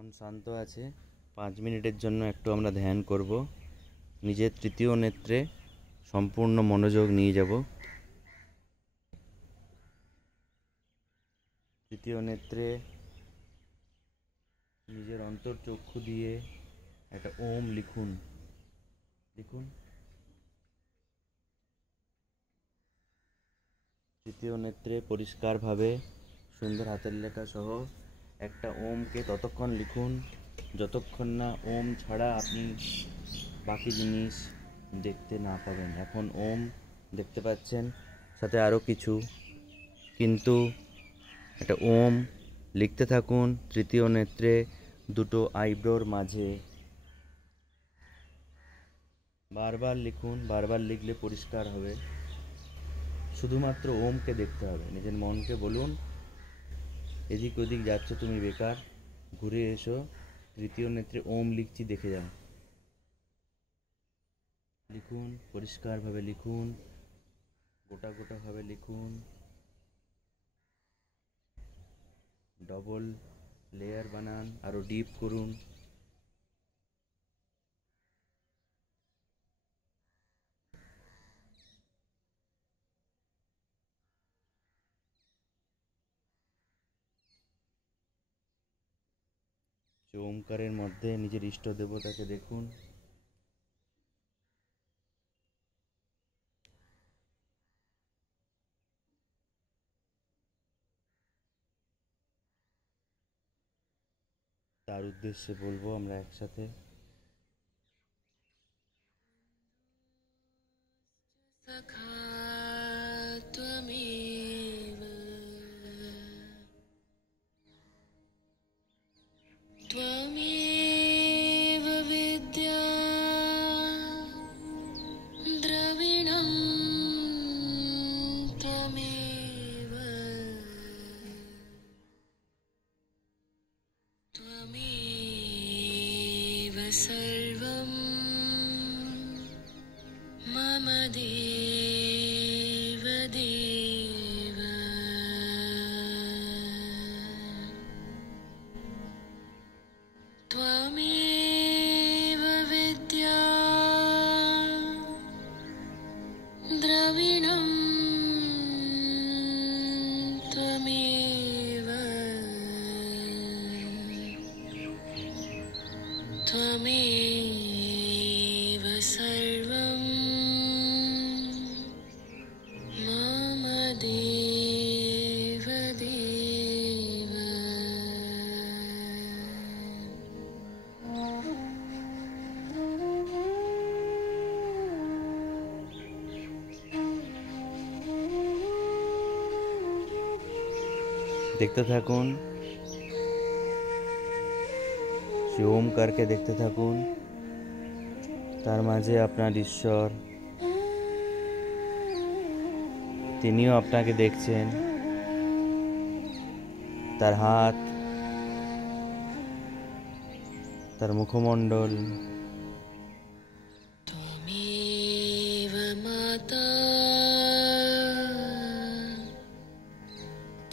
মন শান্ত আছে। 5 মিনিটের জন্য একটু আমরা ধ্যান করব। নিজের তৃতীয় নেত্রে সম্পূর্ণ মনোযোগ নিয়ে যাব। তৃতীয় নেত্রে নিজের অন্তর্চক্ষু দিয়ে একটা ওম লিখুন। তৃতীয় নেত্রে পরিষ্কারভাবে সুন্দর হাতের লেখা সহ একটা ওমকে ততক্ষণ লিখুন যতক্ষণ না ওম ছাড়া আপনি বাকি জিনিস দেখতে না পাবেন। এখন ওম দেখতে পাচ্ছেন, সাথে আরও কিছু, কিন্তু একটা ওম লিখতে থাকুন তৃতীয় নেত্রে দুটো আইব্রোর মাঝে। বারবার লিখুন, বারবার লিখলে পরিষ্কার হবে। শুধুমাত্র ওমকে দেখতে হবে। নিজের মনকে বলুন, এদিক ওদিক যাচ্ছ তুমি বেকার, ঘুরে এসো, তৃতীয় নেত্রে ওম লিখছি দেখে যাও। লিখুন, পরিষ্কারভাবে লিখুন, গোটা গোটাভাবে লিখুন, ডবল লেয়ার বানান, আরও ডিপ করুন। ওমকারের মধ্যে নিজের ইষ্ট দেবতাকে দেখুন। তার উদ্দেশ্যে বলবো আমরা একসাথে, त्वमेव विद्या द्रविणं त्वमेव सर्वं मम देव देव त्वमेव विद्या द्रविणं त्वमेव सर्वं मम देव देव দেখতে থাকুন, সে ওমকারকে দেখতে থাকুন। তার মাঝে আপনার ঈশ্বর, তিনিও আপনাকে দেখছেন। তার হাত, তার মুখমণ্ডল, त्वमेव माता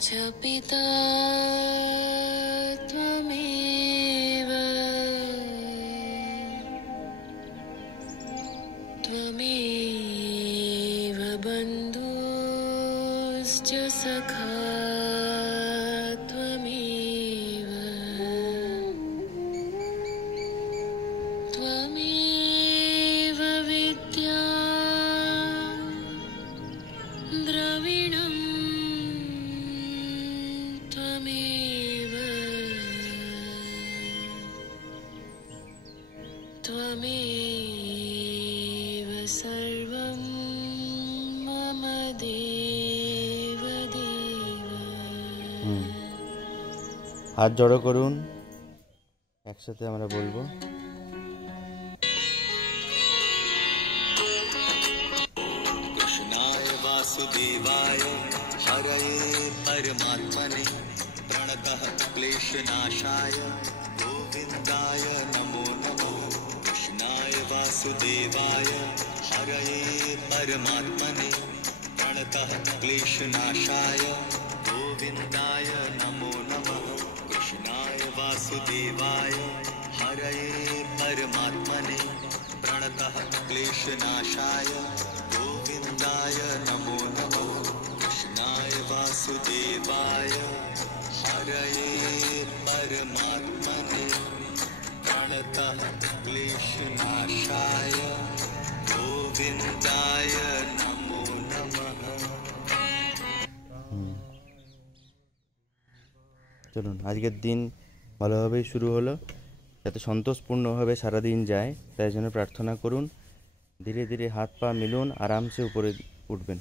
च पिता त्वमेव बन्धुश्च सखा त्वमेव विद्या द्रविणं त्वमेव सर्वं मम देव देव হাত জড়ো করুন, একসাথে আমরা বলবো। कृष्णाय वासुदेवाय हरये परमात्मने प्रणतः क्लेशनाशाय गोविन्दाय नमो नमः। कृष्णाय वासुदेवाय हरये परमात्मने प्रणतः क्लेशनाशाय गोविन्दाय नमो नमः। कृष्णाय वासुदेवाय हरये परमात्मने प्रणतः क्लेशनाशाय गोविन्दाय नमो नमः कृष्णाय वासुदेवाय हरये परमात्मने प्रणतः क्लेशनाशाय गोविन्दाय नमो नमः। চলুন আজকের দিন ভালোভাবেই শুরু হলো, যাতে সন্তোষপূর্ণভাবে সারাদিন যায় তাই জন্য প্রার্থনা করুন। ধীরে ধীরে হাত পা মিলুন, আরামসে উপরে উঠবেন।